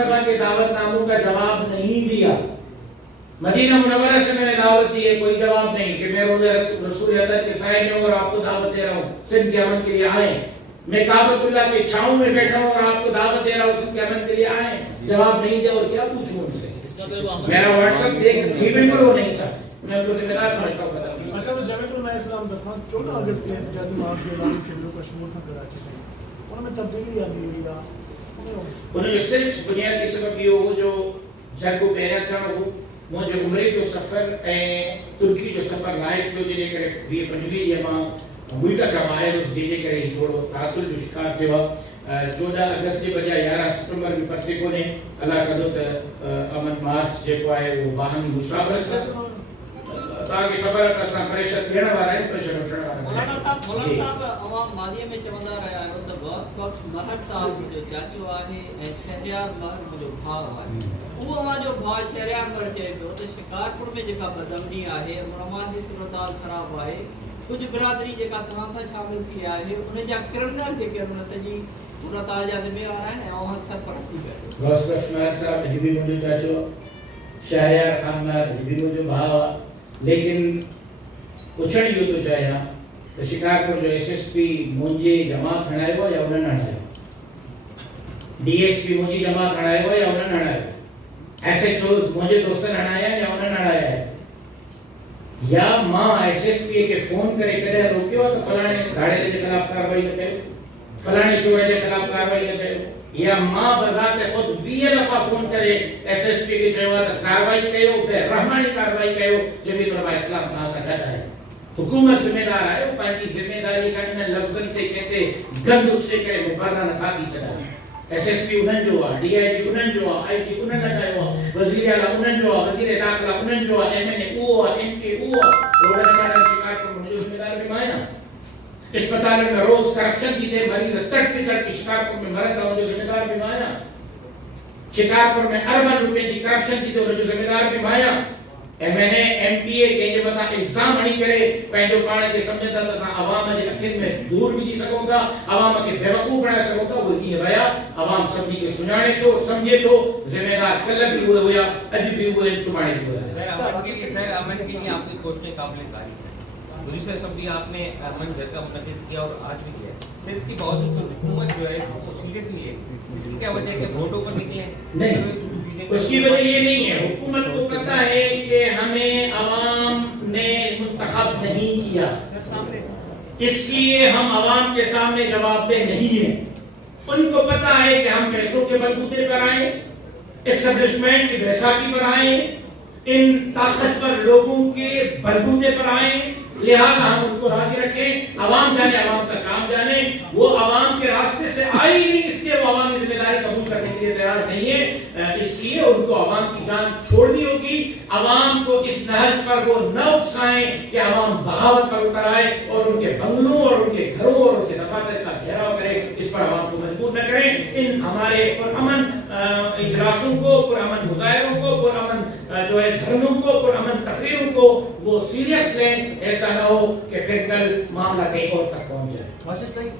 मरतबा के दावत नामों का जवाब नहीं दिया। मदीना मुनव्वरा से मैंने दावत दी है, कोई जवाब नहीं कि मैं रोज़े रसूल अल्लाह के साए में और आपको दावत दे रहा हूँ सिंध के अमन के लिए आए। मैं काबतुल्लाह के छांव में बैठा हूँ और आपको दावत दे रहा हूँ सिंध के अमन के लिए आए। जवाब नहीं दिया और क्या पूछूं उनसे? मेरा व्हाट्सएप देख जीवन में वो नहीं था, मैं उनको जिम्मेदार समझता हूँ। अच्छा, तो जमीयतुल उलमा इस्लाम दफा 14 अगस्त के इत्तेहादी मार्च के ऐलान के लोग कश्मीर में कराची से उनमें तब्दीली आ गई या उन्हें सिर्फ बुनियादी सबब ये हो जो जब को पहला था हो मुझे उम्रे जो सफर तुर्की जो सफर लायक जो जे करे भी पंजवी ये मां मुल्क का बाहर उस देने करे थोड़ो तातुल जो शिकार थे 14 अगस्त के बजाय 11 सितंबर में पत्ते को ने अल्लाह कदो त अमन मार्च जे को है वो बाहमी मुशावरत से ताकि खबर है असां प्रेशर देण वाला है, प्रेशर उठण वाला है। मौलाना साहब अवाम मादिया में चवंदा रहा है तो गौस बख्श महर साहब जो चाचो आहे ऐं शहरियार महर जो भाव आहे वो अवा जो भाव शहरियार महर चए पियो तो शिकारपुर में जेका बदमनी आहे रहमान जी सूरताल खराब आहे कुछ बिरादरी जेका तमाम सां शामिल थी आहे उन जा क्रिमिनल जेके उन सजी सूरताल जा ज़िम्मेवार आहिनि ऐं अवां सरपरस्ती पिया गौस बख्श महर साहब ही भी मुझे चाचो शहरियार खानदार ही भी मुझे भाव, लेकिन पुछण इहो थो चाहियां त शिकारपुर जो एसएसपी मुंहिंजी जमात हणायो या उन्हनि हणायो, डीएसपी मुंहिंजी जमात हणायो या उन्हनि हणायो, एसएचओस मुंहिंजे दोस्तनि हणाया या उन्हनि हणाया, या मां एसएसपी के फोन करे कॾहिं रोकियो त फलाणे धाड़े जे खिलाफ कार्रवाई न कयो, फलाणे चोर जे खिलाफ कार्रवाई न कयो, या मां बजाते खुद 20 दफा फोन करे एसएसपी के चयो त कार्रवाई कयो पे रहमानी कार्रवाई कयो जमीयत उलमा इस्लाम ता सां गॾु आहे। हुकूमत जिम्मेदार आहे, पंहिंजी जिम्मेदारी का इन लफ़्ज़नि ते कहते गंद उछले करे मुबररा नथा थी सघनि। एसएसपी उन्हनि जो आहे, डीआईजी उन्हनि जो आहे, आईजी उन्हनि लगायो आहे, वज़ीर आला उन्हनि जो आहे, वज़ीर दाख़िला उन्हनि जो आहे, एमएनए उहो आहे, एमपी उहो आहे, रोड नथा शिकारपुर मुंहिंजो जिम्मेदार भी मां आहियां। अस्पताल में रोज करप्शन की थे मरीज तड़पी शिकारपुर में मरता हूं जो जिम्मेदार भी माया, शिकारपुर में अरबन रुपए की करप्शन की तो जो जिम्मेदार भी माया। एमएनए एमपीए के जे बता इल्जाम हणी करे पंहिंजो पाण के समझदा त असां अवाम जे अखियुनि में दूर विझी सघूं था, अवाम के बेवकूफ़ बणाए सघूं था, वो कीअं रहिया अवाम सभिनी खे सुञाणे थो समझे थो, जिम्मेदार कल भी उहे हुया अॼु भी उहे सुभाणे भी हुया। सर अमन के लिए आपकी कोशिशें काबिल तारीफ है, दूसरे सब भी आपने मंजर का मुनक़िद किया और आज भी किया, सिर्फ इसकी बावजूद तो हुकूमत जो है वो सीरियसली है, इसकी क्या वजह है कि वोटों पर निकले नहीं, उसकी वजह ये नहीं है, हुकूमत को पता है कि हमें अवाम ने मुंतखब नहीं किया, इसलिए हम अवाम के सामने जवाबदेह नहीं है। उनको पता है कि हम पैसों के बलबूते पर आए, एस्टेब्लिशमेंट की बैसाखी पर आए, इन ताकतवर लोगों के बलबूते पर आए, लिहाजा हम उनको राजी रखें। अवाम जाने, अवाम का काम जाने, वो अवाम के रास्ते से आई नहीं, इसलिए वो अवाम की जिम्मेदारी कबूल करने के लिए तैयार नहीं है, इसलिए उनको अवाम की जान छोड़नी होगी। अवाम को इस नहज पर वो न उकसाएं कि अवाम बगावत पर उतर आए और उनके बंगलों और उनके घरों और उनके दफातर का घेराव करे, इस पर अवाम को मजबूर न करें। इन हमारे पुरअमन इजलासों को, पुरअमन मुजाहिरों को, पुरअमन जो है धरनों को, पुरअमन तकरीरों को वो सीरियस लें, ऐसा न हो कि फिर कल मामला कहीं और तक पहुंच जाए। वाशिद साईं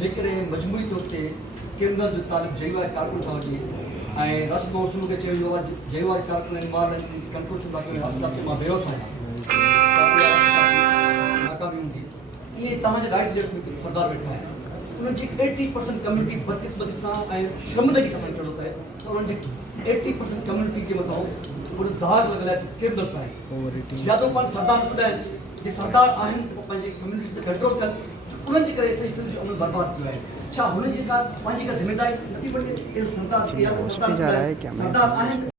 जेकॾहिं मजमूई तौर ते क्रिमिनल जो तालिब जयवार कारकुन सां वठी ऐं रस्म और सुलूक चयो वियो आहे जयवार कारकुन ॿार कंट्रोल सां मां बेवस आहियां नाकामी हूंदी, इहे तव्हांजे राइट जे सरदार वेठा आहिनि, उन्हनि जी 80% कम्यूनिटी बदकिस्मती सां ऐं शर्मिंदगी सां ज़रूरत आहे, त उन्हनि जी 80% कम्यूनिटी जे मथां पूरो दाग लॻल आहे क्रिमिनल्स आहिनि, या तो पाण सरदार सदा आहिनि जे सरदार आहिनि त पंहिंजे कम्यूनिटी ते कंट्रोल कनि, उन्हनि जे करे सही सही अमल बर्बाद थियो आहे। छा हुननि जी का पंहिंजी का ज़िम्मेदारी नथी बणे सरदार खे, या सरदार आहिनि